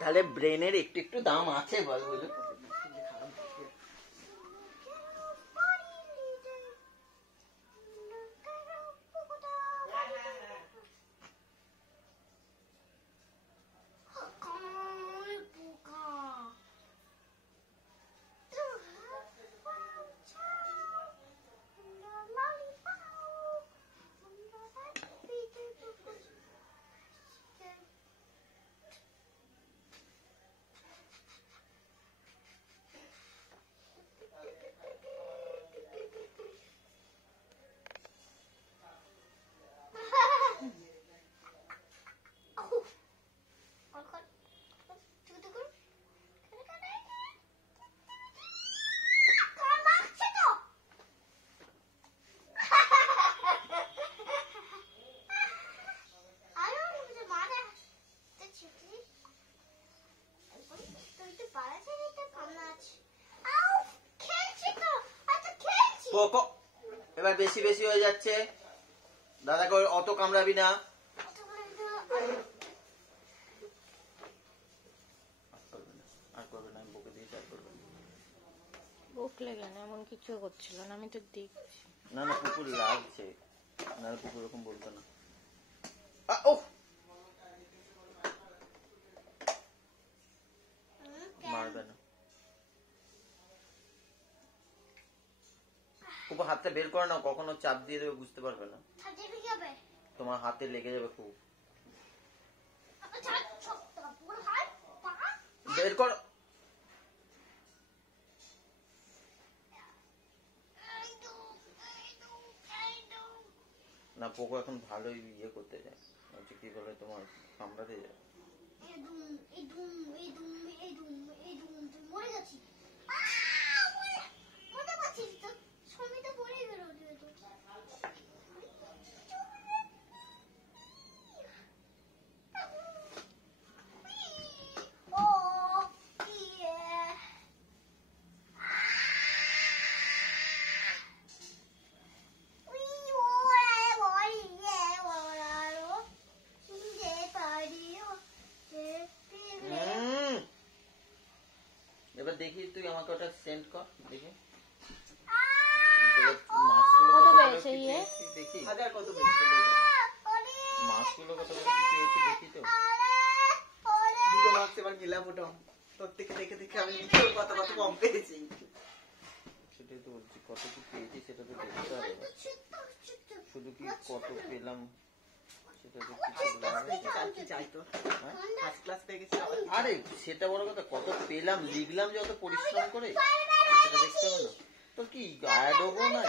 তাহলে ব্রেনের একটু একটু দাম আছে বল বুঝলো। এবার বেশি বেশি হয়ে যাচ্ছে, দাদাকে অত কামড়াবি না। আর করবে না, বকে দিয়ে চার করবে। বকলে কেন? এমন কিছু করছিল না, আমি তো দেখছি। না না কুকুর লাগছে, না কুকুর এরকম বলতো না। মারবে না। খুব হাতটা বের করে না, কখনো চাপ দিয়ে দেবে বুঝতে পারবে না, তোমার হাতে লেগে যাবে খুব। বের কর না। পোকো এখন ভালোই ইয়ে করতে যায়, কি বলে তোমার কামড়াতে যায়। এবার দেখি তুই আমাকে ওটা সেন্ড কর দেখি। দেখি মাছগুলো কত পেয়েছি দেখি তো। দুটো মাছ এবার গেলাম ওটা তোর থেকে দেখে দেখে আমি কত কত কম পেয়েছি। সেটাই তো বলছি, কত কি পেয়েছি সেটা তো দেখতে হবে, শুধু কি কত পেলাম সেটা তো আরে সেটা বড় কথা, কত পেলাম লিখলাম যে অত পরিশ্রম করে সেটা দেখতে হবে না। তো কি গায়ে দেবো না